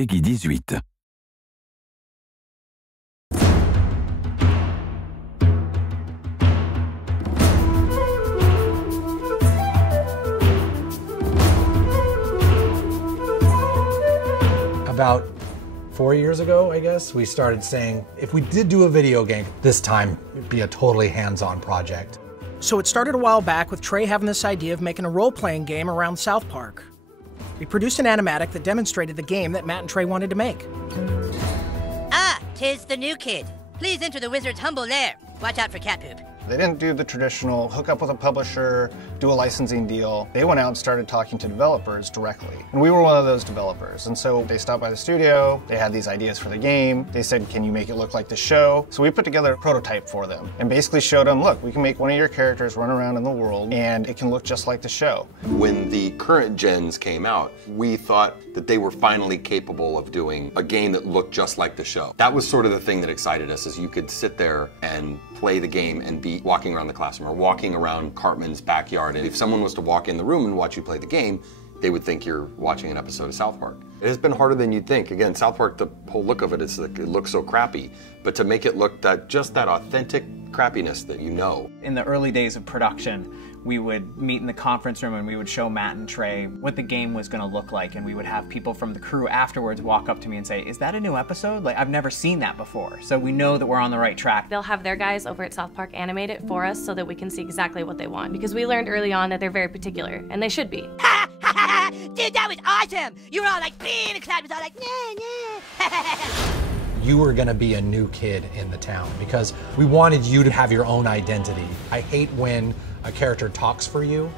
Peggy 18. About 4 years ago, I guess, we started saying, if we did do a video game, this time it'd be a totally hands-on project. So it started a while back with Trey having this idea of making a role-playing game around South Park. We produced an animatic that demonstrated the game that Matt and Trey wanted to make. Ah, 'tis the new kid. Please enter the wizard's humble lair. Watch out for cat poop. They didn't do the traditional hook up with a publisher, do a licensing deal. They went out and started talking to developers directly. And we were one of those developers. And so they stopped by the studio, they had these ideas for the game. They said, can you make it look like the show? So we put together a prototype for them and basically showed them, look, we can make one of your characters run around in the world and it can look just like the show. When the current gens came out, we thought that they were finally capable of doing a game that looked just like the show. That was sort of the thing that excited us, is you could sit there and play the game and be walking around the classroom or walking around Cartman's backyard. And if someone was to walk in the room and watch you play the game, they would think you're watching an episode of South Park. It has been harder than you'd think. Again, South Park, the whole look of it is like, it looks so crappy, but to make it look just that authentic crappiness that you know. In the early days of production, we would meet in the conference room and we would show Matt and Trey what the game was going to look like, and we would have people from the crew afterwards walk up to me and say, is that a new episode? Like, I've never seen that before. So we know that we're on the right track. They'll have their guys over at South Park animate it for us so that we can see exactly what they want, because we learned early on that they're very particular, and they should be. Ha ha ha! Dude, that was awesome! You were all like, and the crowd was all like, nah. You were gonna be a new kid in the town because we wanted you to have your own identity. I hate when a character talks for you,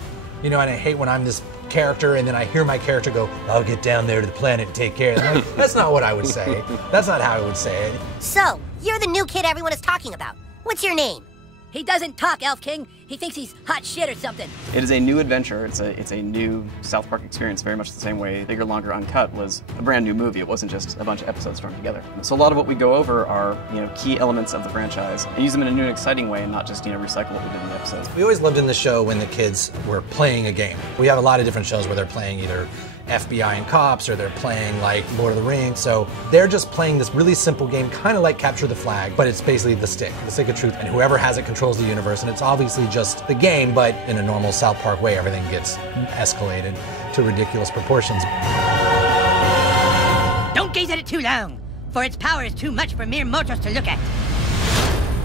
you know, and I hate when I'm this character and then I hear my character go, I'll get down there to the planet and take care of them. Like, that's not what I would say. That's not how I would say it. So, you're the new kid everyone is talking about. What's your name? He doesn't talk, Elf King. He thinks he's hot shit or something. It is a new adventure. It's a new South Park experience, very much the same way Bigger, Longer, Uncut was a brand new movie. It wasn't just a bunch of episodes thrown together. So a lot of what we go over are, key elements of the franchise and use them in a new and exciting way, and not just, recycle what we did in the episodes. We always lived in the show when the kids were playing a game. We have a lot of different shows where they're playing either FBI and cops, or they're playing like Lord of the Rings. So they're just playing this really simple game, kind of like Capture the Flag, but it's basically the stick of truth, and whoever has it controls the universe, and it's obviously just the game, but in a normal South Park way, everything gets escalated to ridiculous proportions. Don't gaze at it too long, for its power is too much for mere mortals to look at.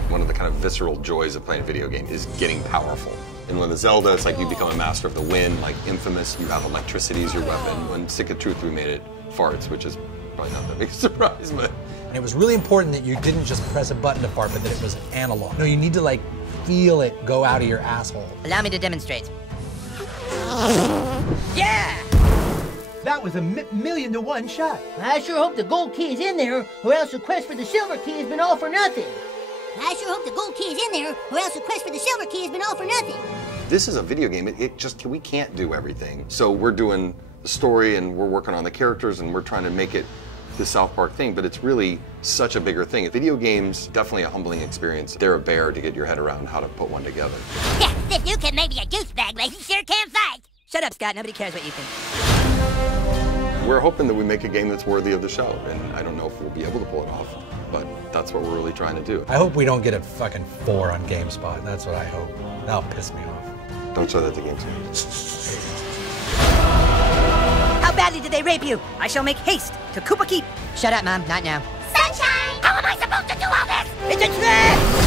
One of the kind of visceral joys of playing a video game is getting powerful. And when the Zelda, it's like you become a master of the wind, like Infamous, you have electricity as your weapon. When Stick of Truth, we made it farts, which is probably not that big a surprise, but. And it was really important that you didn't just press a button to fart, but that it was analog. No, you need to like feel it go out of your asshole. Allow me to demonstrate. Yeah! That was a million to one shot. I sure hope the gold key is in there, or else the quest for the silver key has been all for nothing. I sure hope the gold key is in there, or else the quest for the silver key has been all for nothing. This is a video game. We can't do everything. So we're doing the story and we're working on the characters and we're trying to make it the South Park thing, but it's really such a bigger thing. Video games, definitely a humbling experience. They're a bear to get your head around how to put one together. Yeah, if you can maybe a goosebag, but he sure can fight. Shut up, Scott. Nobody cares what you think. We're hoping that we make a game that's worthy of the show, and I don't know if we'll be able to pull it off, but that's what we're really trying to do. I hope we don't get a fucking 4 on GameSpot. That's what I hope. That'll piss me off. Don't show that to GameSpot. How badly did they rape you? I shall make haste to Koopa Keep. Shut up, Mom. Not now. Sunshine! How am I supposed to do all this? It's a trick!